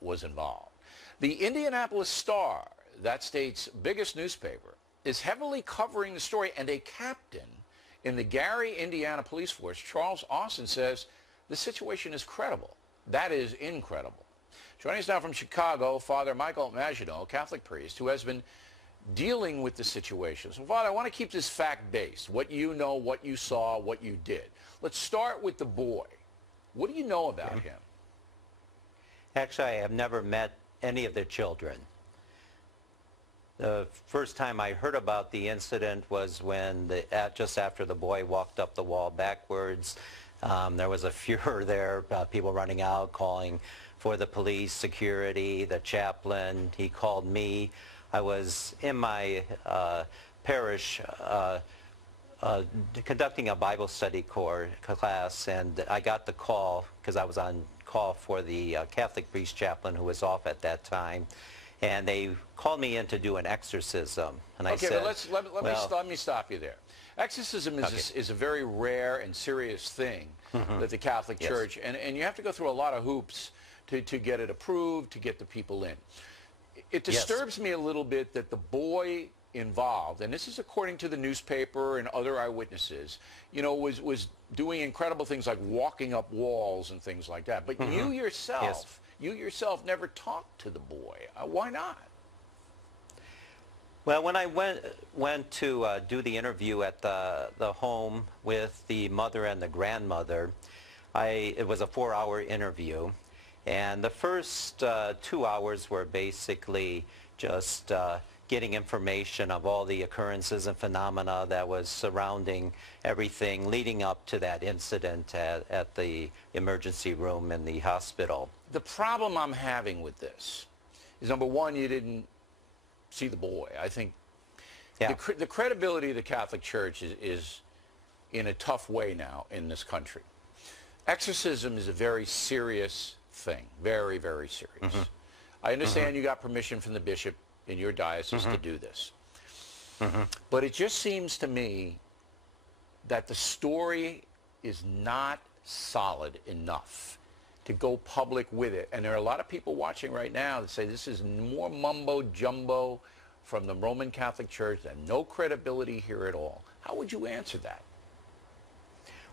was involved. The Indianapolis Star, that state's biggest newspaper, is heavily covering the story, and a captain in the Gary, Indiana police force, Charles Austin, says the situation is credible. That is incredible. Joining us now from Chicago, Father Mike Maginot, a Catholic priest, who has been dealing with the situation. So, Father, I want to keep this fact-based, what you know, what you saw, what you did. Let's start with the boy. What do you know about him? Actually, I have never met any of the children. The first time I heard about the incident was when, just after the boy walked up the wall backwards. There was a furor there, people running out, calling for the police, security, the chaplain. He called me. I was in my parish conducting a Bible study class, and I got the call because I was on call for the Catholic priest chaplain who was off at that time, and they called me in to do an exorcism. And I said, but let me stop you there. Exorcism is a very rare and serious thing that the Catholic Church, and you have to go through a lot of hoops to get it approved, to get the people in. It disturbs me a little bit that the boy involved, and this is according to the newspaper and other eyewitnesses, you know, was doing incredible things like walking up walls and things like that. But you yourself, never talked to the boy. Why not? Well, when I went to do the interview at the home with the mother and the grandmother, it was a 4-hour interview, and the first 2 hours were basically just getting information of all the occurrences and phenomena that was surrounding everything leading up to that incident at the emergency room in the hospital. The problem I'm having with this is, number one, you didn't see the boy. I think the credibility of the Catholic Church is in a tough way now in this country. Exorcism is a very serious thing, very, very serious. I understand you got permission from the bishop in your diocese to do this. But it just seems to me that the story is not solid enough to go public with it. And there are a lot of people watching right now that say this is more mumbo-jumbo from the Roman Catholic Church and no credibility here at all. How would you answer that?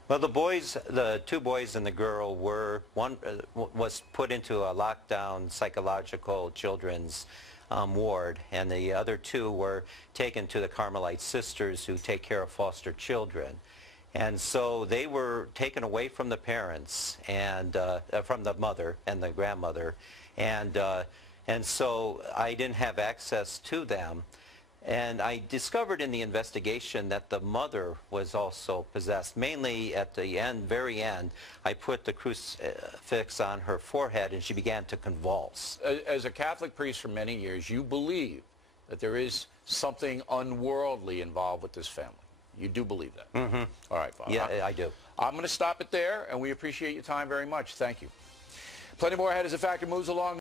Well, the two boys and the girl one was put into a lockdown psychological children's ward, and the other two were taken to the Carmelite sisters who take care of foster children. And so they were taken away from the parents and from the mother and the grandmother, and so I didn't have access to them. And I discovered in the investigation that the mother was also possessed. Mainly at the end, very end, I put the crucifix on her forehead and she began to convulse. As a Catholic priest for many years, you believe that there is something unworldly involved with this family. You do believe that? All right, Father. Yeah, I do. I'm going to stop it there, and we appreciate your time very much. Thank you. Plenty more ahead as the factor moves along.